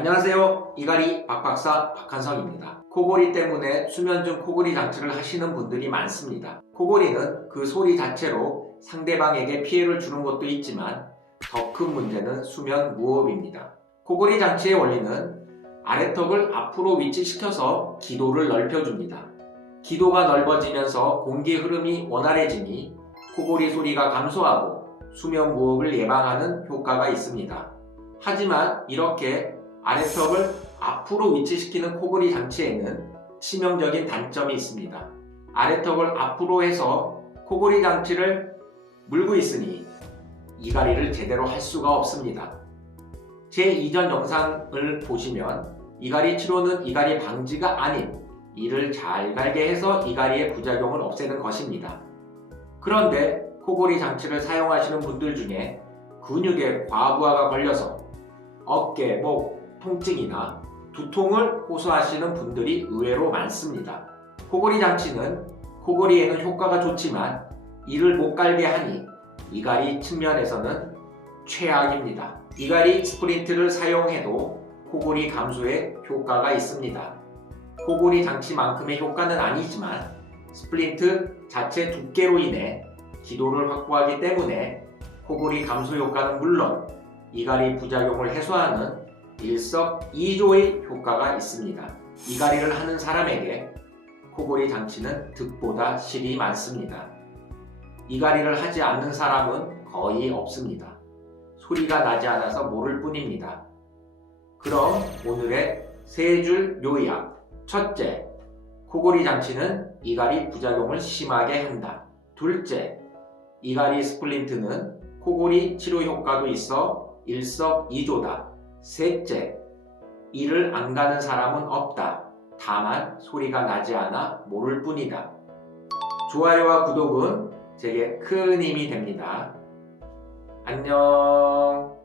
안녕하세요. 이갈이 박박사 박한성입니다. 코골이 때문에 수면 중 코골이 장치를 하시는 분들이 많습니다. 코골이는 그 소리 자체로 상대방에게 피해를 주는 것도 있지만 더 큰 문제는 수면 무호흡입니다. 코골이 장치의 원리는 아래턱을 앞으로 위치시켜서 기도를 넓혀줍니다. 기도가 넓어지면서 공기 흐름이 원활해지니 코골이 소리가 감소하고 수면 무호흡을 예방하는 효과가 있습니다. 하지만 이렇게 아래턱을 앞으로 위치시키는 코골이 장치에는 치명적인 단점이 있습니다. 아래턱을 앞으로 해서 코골이 장치를 물고 있으니 이갈이를 제대로 할 수가 없습니다. 제 이전 영상을 보시면 이갈이 치료는 이갈이 방지가 아닌 이를 잘 갈게 해서 이갈이의 부작용을 없애는 것입니다. 그런데 코골이 장치를 사용하시는 분들 중에 근육에 과부하가 걸려서 어깨, 목, 통증이나 두통을 호소하시는 분들이 의외로 많습니다. 코골이 장치는 코골이에는 효과가 좋지만 이를 못 갈게 하니 이갈이 측면에서는 최악입니다. 이갈이 스프린트를 사용해도 코골이 감소에 효과가 있습니다. 코골이 장치만큼의 효과는 아니지만 스플린트 자체 두께로 인해 기도를 확보하기 때문에 코골이 감소 효과는 물론 이갈이 부작용을 해소하는 일석이조의 효과가 있습니다. 이갈이를 하는 사람에게 코골이 장치는 득보다 실이 많습니다. 이갈이를 하지 않는 사람은 거의 없습니다. 소리가 나지 않아서 모를 뿐입니다. 그럼 오늘의 세 줄 요약. 첫째, 코골이 장치는 이갈이 부작용을 심하게 한다. 둘째, 이갈이 스플린트는 코골이 치료 효과도 있어 일석이조다. 셋째, 이를 안 가는 사람은 없다. 다만 소리가 나지 않아 모를 뿐이다. 좋아요와 구독은 제게 큰 힘이 됩니다. 안녕.